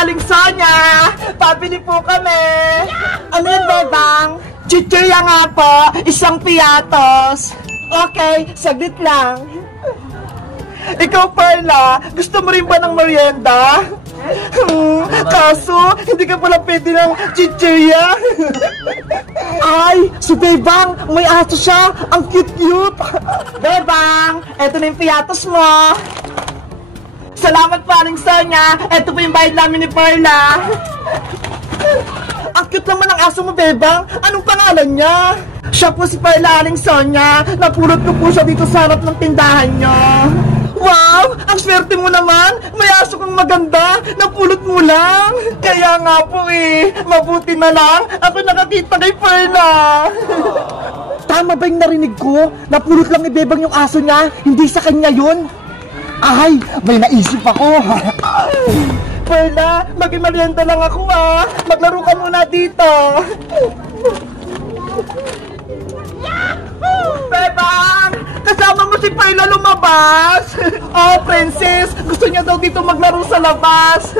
Aling Sonia! Pabili po kami! Ano yun, Bebang? Chichirya nga po, isang piatos. Okay, saglit lang. Ikaw, Perla, gusto mo rin ba ng merienda? Kaso, hindi ka pala pwede ng chichirya. Ay, si Bebang, may aso siya. Ang cute-cute. Bebang, eto na yung piatos mo. Salamat po, Aling Sonia. Eto po yung bayad namin ni Perla. Ang cute naman ang aso mo, Bebang. Anong pangalan niya? Siya po si Perla, Aling Sonia. Napulot ko po siya dito sa harap ng tindahan niyo. Wow! Ang swerte mo naman! May aso kang maganda! Napulot mo lang! Kaya nga po mabuti na lang ako nakakita kay Perla! Tama ba yung narinig ko? Napulot lang ni Bebang yung aso niya, hindi sa kanya yun? Ay! May naisip ako! Perla, mag-imarienda lang ako Maglaro ka muna dito! Bebang! Kasama mo si Perla lumabas! Oh, Princess! Gusto niya daw dito maglaro sa labas!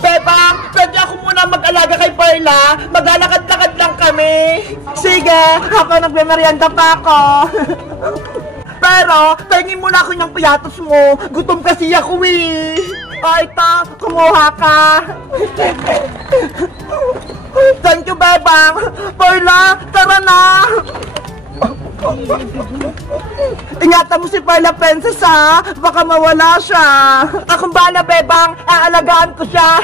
Bebang! Pwede ako muna mag-alaga kay Perla? Maglalakad-lakad lang kami! Sige! Habang nagme-merienda pa ako! Pero, tingin muna ako ng piatos mo! Gutom kasi ako Ay, ta! Kumuha ka! Thank you, Bebang! Perla! Tara na! Ingatan mo si Perla, Princess, baka mawala siya. Akong bala, Bebang. Aalagaan ko siya.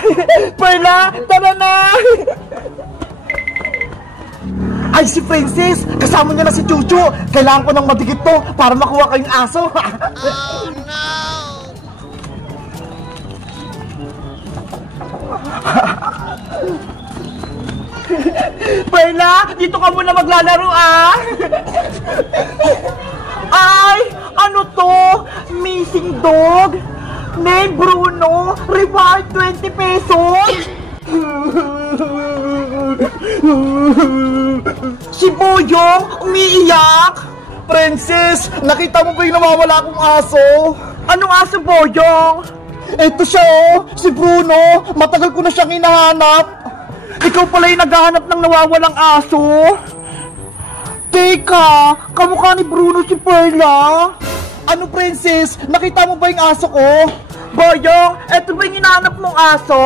Perla, tara na. Ay, si Princess. Kasama niya na si Chuchu. Kailangan ko ng madigit to para makuha kayong aso. Oh, no. Perla, dito ka muna maglalaro Ay, ano to? Missing dog? Name Bruno, reward 20 pesos? Si Boyong, umiiyak? Princess, nakita mo ba yung nawawala akong aso? Anong aso, Boyong? Eto siya si Bruno, matagal ko na siyang hinahanap. Ikaw pala yung naghahanap ng nawawalang aso? Teka, kamukha ni Bruno si Perla. Ano, Princess? Nakita mo ba yung aso ko? Boyong, eto ba yung hinahanap mong aso?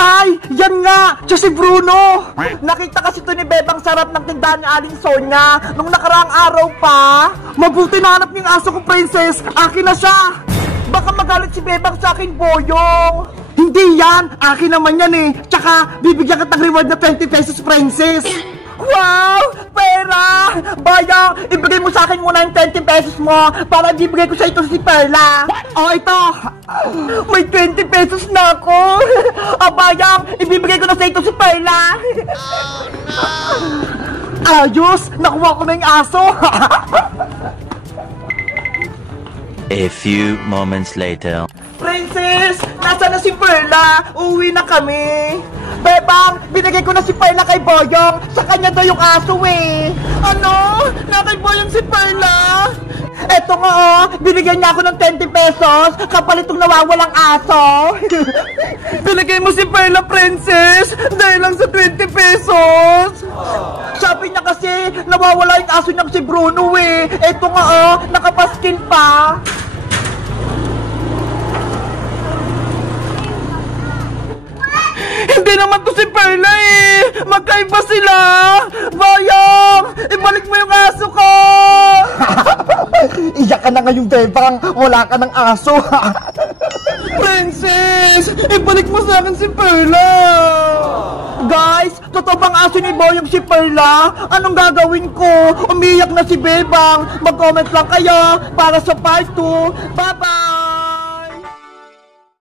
Ay, yan nga! Siya si Bruno! Nakita kasi ito ni Bebang sarap ng tindahan ni Aling Sonia nung nakaraang araw pa. Mabuti nahanap niyo yung aso ko, Princess. Akin na siya. Baka magalit si Bebang sa akin, Boyong. Hindi yan! Akin naman yan Tsaka, bibigyan ka ng reward na 20 pesos, Princess! Wow! Pera! Bayang, ibigay mo sa akin muna yung 20 pesos mo para ibigay ko sa ito si Perla! Oh, ito! May 20 pesos na ako! Bayang, ibibigay ko na sa ito si Perla! Oh, no! Ayos! Nakuha ko na yung aso! A few moments later. Princess! Nasaan na si Perla? Uuwi na kami! Bebang! Binigay ko na si Perla kay Boyong! Sa kanya daw yung aso Ano? Na kay Boyong si Perla? Eto nga binigyan niya ako ng 20 pesos kapalit ng nawawalang aso! Binigay mo si Perla, Princess! Dahil lang sa 20 pesos! Sabi niya kasi nawawala yung aso niya si Bruno Eto nga nakapaskin pa! Hindi naman to si Perla Magkaiba sila! Bayang! Ibalik mo yung aso ko! Iyak ka na ngayong Bebang! Wala ka ng aso! Princess! Ibalik mo sa akin si Perla! Guys! Totoo bang aso ni Boyong si Perla? Anong gagawin ko? Umiyak na si Bebang! Mag-comment lang kayo para sa part 2! Bye-bye!